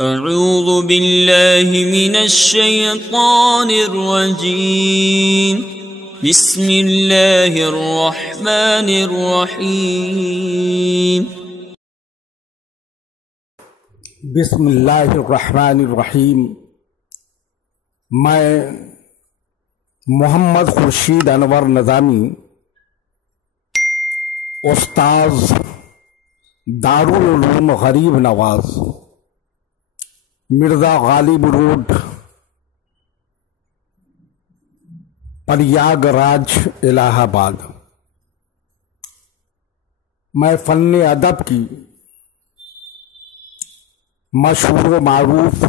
اعوذ باللہ من الشیطان الرجیم بسم اللہ الرحمن الرحیم بسم اللہ الرحمن الرحیم۔ میں محمد خورشید انور نظامی، استاذ دارالعلوم غریب نواز، مرزا غالب روڈ، پریاگ راج، الہ آباد، میں فن ادب کی مشہور و معروف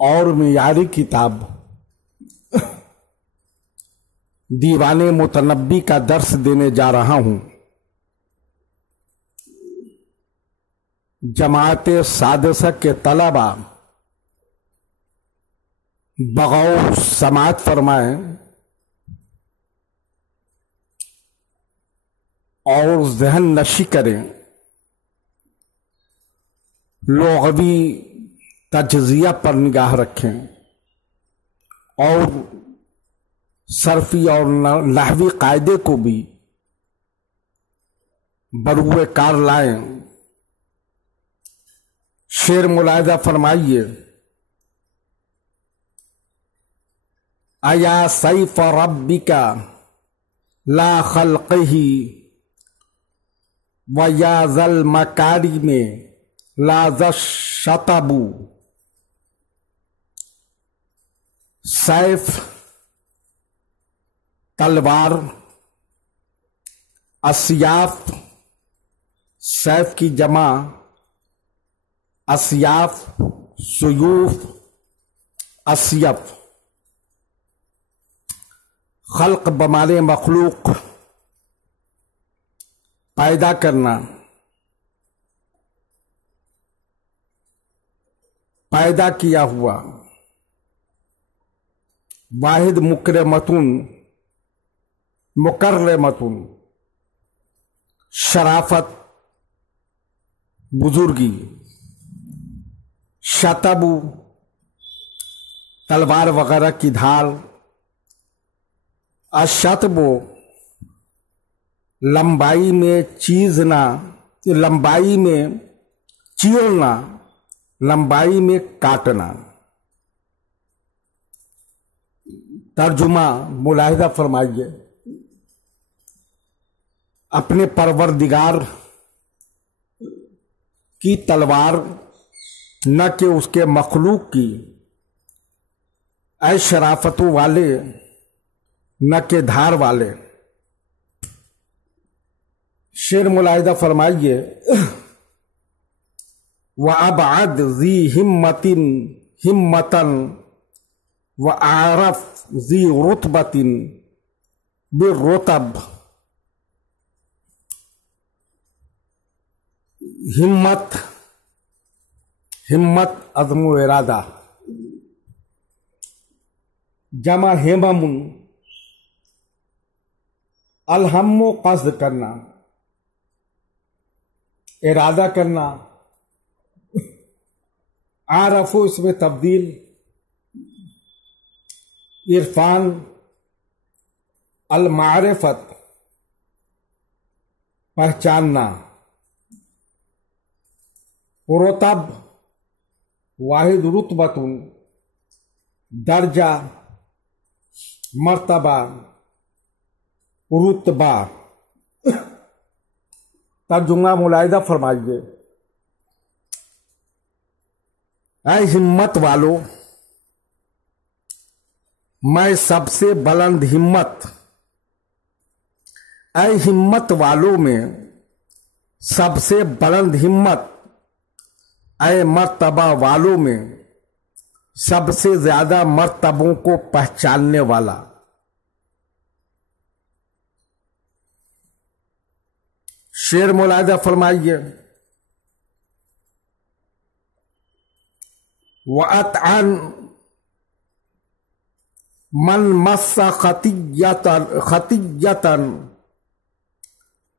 اور معیاری کتاب دیوان متنبی کا درس دینے جا رہا ہوں۔ جماعت سادسہ کے طلباء بغور سماعت فرمائیں اور ذہن نشی کریں، لغوی تجزیہ پر نگاہ رکھیں اور صرفی اور نحوی قاعدے کو بھی بروئے کار لائیں۔ شعر ملاحظہ فرمائیے۔ ایا سیف ربک لا خلقہ ویا ذل مکارم لا ذا شطب۔ سیف تلوار، اسیاف سیف کی جمع اسیاف، سیوف، اسیف۔ خلق بمانے مخلوق، پیدا کرنا، پیدا کیا ہوا۔ واحد مکرمتن، مکرمتن، شرافت، بزرگی۔ شطب تلوار وغیرہ کی ڈھال۔ الشطب لمبائی میں چیرنا، لمبائی میں چیرنا، لمبائی میں کاٹنا۔ ترجمہ ملاحظہ فرمائیے۔ اپنے پروردگار کی تلوار نہ کہ اس کے مخلوق کی، اے شرافتوں والے نہ کہ دھار والے۔ شعر ملاحظہ فرمائیے۔ وَأَبْعَدْ ذِي ہِمَّةٍ ہِمَّةً وَأَعْرَفْ ذِي رُتْبَةٍ بِالرُّتَب۔ ہمت، ہمت عزم و ارادہ، جمع ہمم، الہم و قصد کرنا، ارادہ کرنا۔ عارف و اس میں تبدیل، عرفان، المعرفت، پہچاننا۔ رتب واحد رتبۃ، درجہ، مرتبہ، رتبہ۔ ترجمہ ملاحظہ فرمائیے۔ اے ہمت والو، میں سب سے بلند ہمت، اے ہمت والوں میں سب سے بلند ہمت، اے مرتبہ والوں میں سب سے زیادہ مرتبوں کو پہچاننے والا۔ شعر ملاحظہ فرمائیے۔ وَأَطْعَنْ مَنْ مَسَّ خَطِيَّةً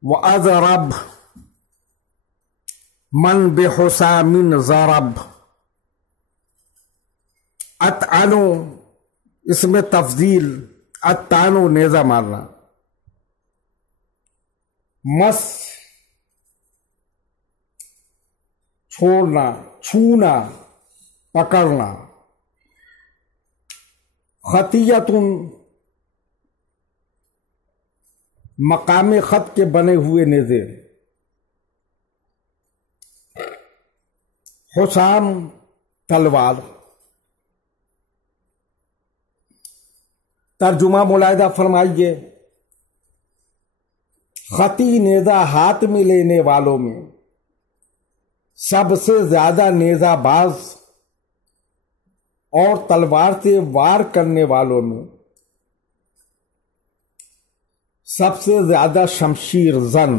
وَأَضْرَبْ من بحسام ضرب، اطعنو اس میں تفضیل، اطعنو نیزہ مارنا، مس چھوڑنا، چھونا، پکڑنا، خطیتن مقام خط کے بنے ہوئے نیزے، حسام تلوار۔ ترجمہ ملاحظہ فرمائیے، خطی نیزہ ہاتھ میں لینے والوں میں سب سے زیادہ نیزہ باز اور تلوار سے وار کرنے والوں میں سب سے زیادہ شمشیر زن۔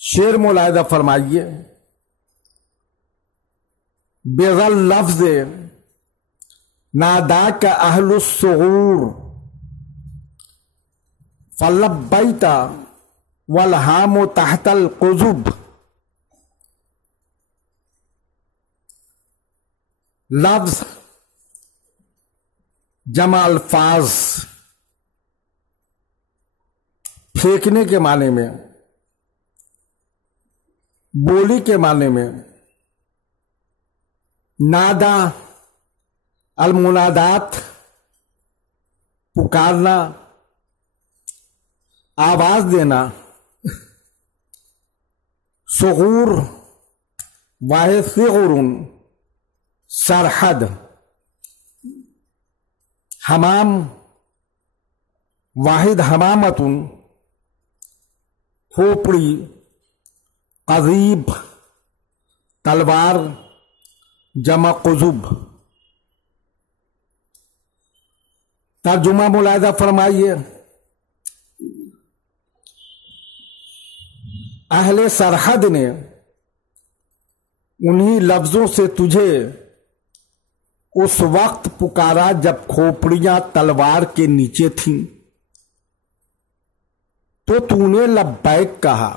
شعر ملاحظہ فرمائیے، بغل لفظ ناداک اہل الصغور فلبیت والہام تحت القضب۔ لفظ جمع الفاظ پھینکنے کے معنی میں، بولی کے معنی میں، نادا المنادات پکارنا، آواز دینا، صغور واحد صغر سرحد، حمام واحد حمامت کھوپڑی، قضیب تلوار جمع قضب۔ ترجمہ ملاحظہ فرمائیے، اہل سرحد نے انہی لفظوں سے تجھے اس وقت پکارا جب کھوپڑیاں تلوار کے نیچے تھیں، تو نے لبیک کہا،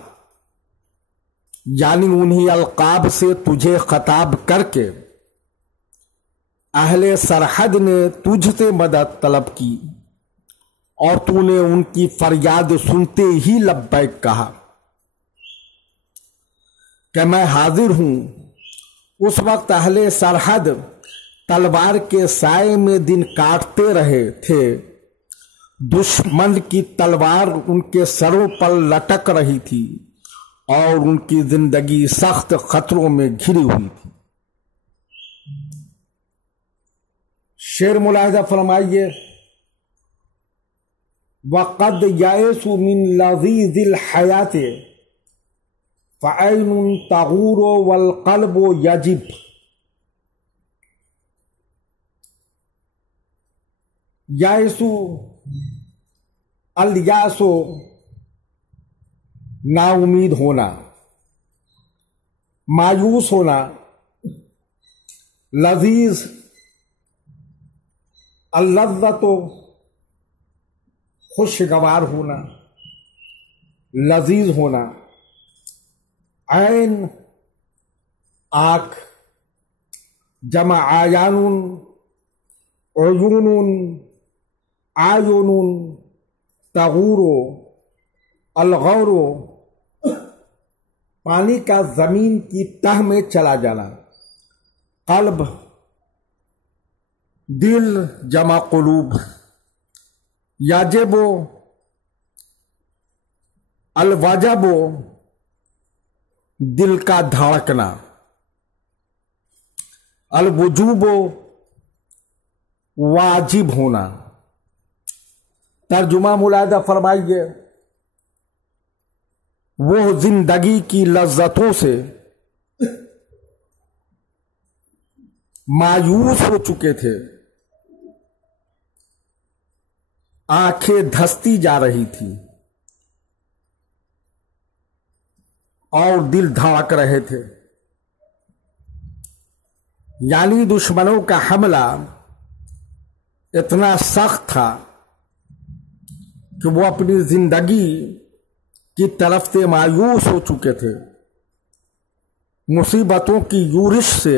یعنی انہی القاب سے تجھے خطاب کر کے اہل سرحد نے تجھ سے مدد طلب کی اور تو نے ان کی فریاد سنتے ہی لبیک کہا کہ میں حاضر ہوں۔ اس وقت اہل سرحد تلوار کے سائے میں دن کاٹتے رہے تھے، دشمن کی تلوار ان کے سروں پر لٹک رہی تھی اور ان کی زندگی سخت خطروں میں گھری ہوئی تھی۔ شعر ملاحظہ فرمائیے، وَقَدْ يَئِسُ مِنْ لَذِيذِ الْحَيَاةِ فَعَيْنٌ تَغُورُ وَالْقَلْبُ يَجِبُ۔ یائس، الیاس نا امید ہونا، مایوس ہونا، لذیذ اللذت خوشگوار ہونا، لذیذ ہونا، عین آنکھ جمع آیان، عیون آیون، تغور الغور پانی کا زمین کی تہ میں چلا جانا، قلب دل جمع قلوب، یجب الوجب دل کا دھڑکنا، الوجوب واجب ہونا۔ ترجمہ ملاحظہ فرمائیے، وہ زندگی کی لذتوں سے مایوس ہو چکے تھے، آنکھیں دھستی جا رہی تھی اور دل دھڑک رہے تھے، یعنی دشمنوں کا حملہ اتنا سخت تھا کہ وہ اپنی زندگی کی طرف سے مایوس ہو چکے تھے، مصیبتوں کی یورش سے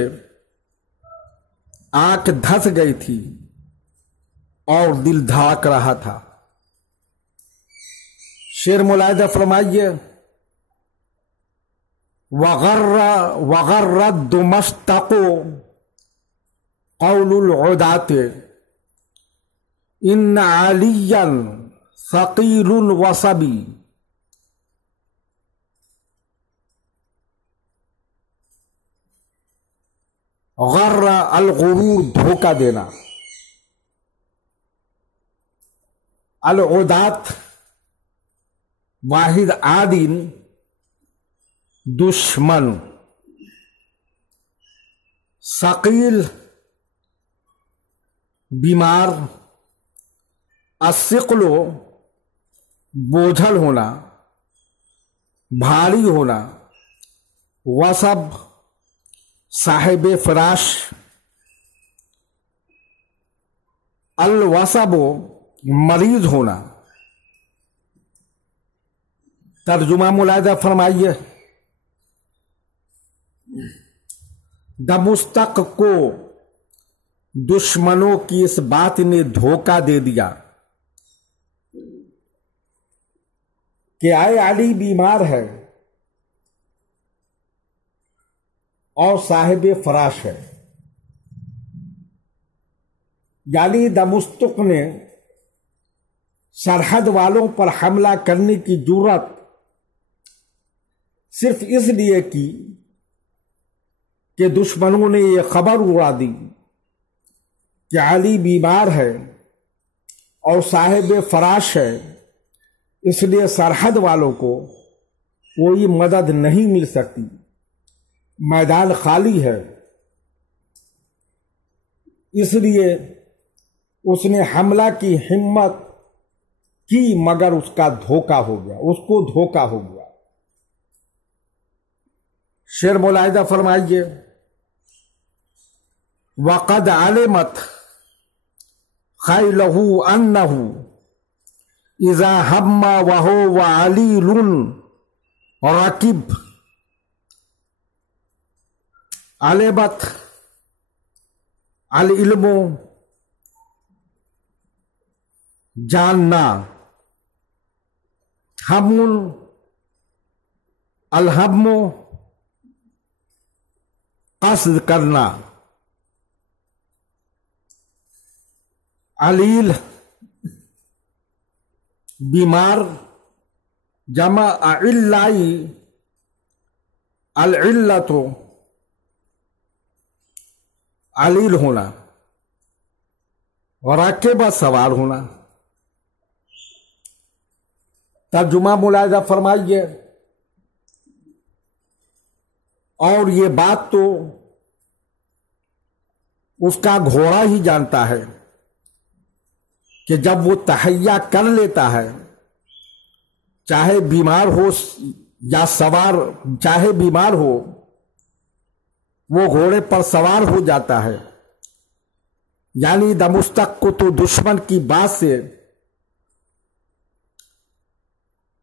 آنکھ دھس گئی تھی اور دل دھڑک رہا تھا۔ شعر ملاحظہ فرمائیے، وغر الدمشتق قول العدات ان عالیا ثقیل وصبی۔ غر الغرور دھوکہ دینا، العدات واحد عادل دشمن، ثقیل بیمار، الثقل بوجھل ہونا، بھاری ہونا، وصب صاحب فراش، الوصب مریض ہونا۔ ترجمہ ملاحظہ فرمائیے، دمشق کو دشمنوں کی اس بات نے دھوکہ دے دیا کہ اے علی بیمار ہے اور صاحب فراش ہے، یعنی دمشق نے سرحد والوں پر حملہ کرنے کی جرأت صرف اس لیے کی کہ دشمنوں نے یہ خبر اڑا دی کہ علی بیمار ہے اور صاحب فراش ہے، اس لیے سرحد والوں کو کوئی مدد نہیں مل سکتی، میدان خالی ہے، اس لیے اس نے حملہ کی ہمت کی مگر اس کا دھوکہ ہو گیا، اس کو دھوکہ ہو گیا۔ شعر ملاحظہ فرمائیے، وقد علمت خیلہ انہ اذا ہم وہو وعلیل رکب۔ علمت العلم جاننا، ہم الہم قصد کرنا، علیل بیمار، جمع علائی، العلت علیل ہونا، راکب سوار ہونا۔ ترجمہ ملاحظہ فرمائیے، اور یہ بات تو اس کا گھوڑا ہی جانتا ہے کہ جب وہ تہیا کر لیتا ہے، چاہے بیمار ہو یا سوار، چاہے بیمار ہو وہ گھوڑے پر سوار ہو جاتا ہے، یعنی دمشق کو تو دشمن کی بات سے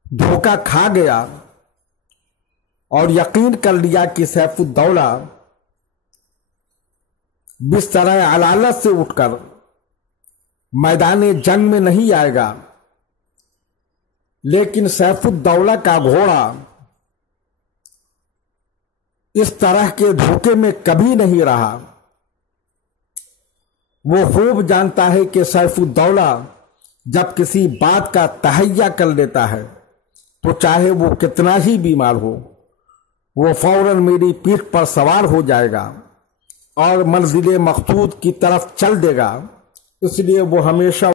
دھوکہ کھا گیا اور یقین کر لیا کہ سیف الدولہ بستر علالت سے اٹھ کر میدان جنگ میں نہیں آئے گا، لیکن سیف الدولہ کا گھوڑا اس طرح کے دھوکے میں کبھی نہیں رہا۔ وہ خوب جانتا ہے کہ سیف الدولہ جب کسی بات کا تہیا کر لیتا ہے تو چاہے وہ کتنا ہی بیمار ہو، وہ فوراً میری پیٹھ پر سوار ہو جائے گا اور منزل مقصود کی طرف چل دے گا، اس لیے وہ ہمیشہ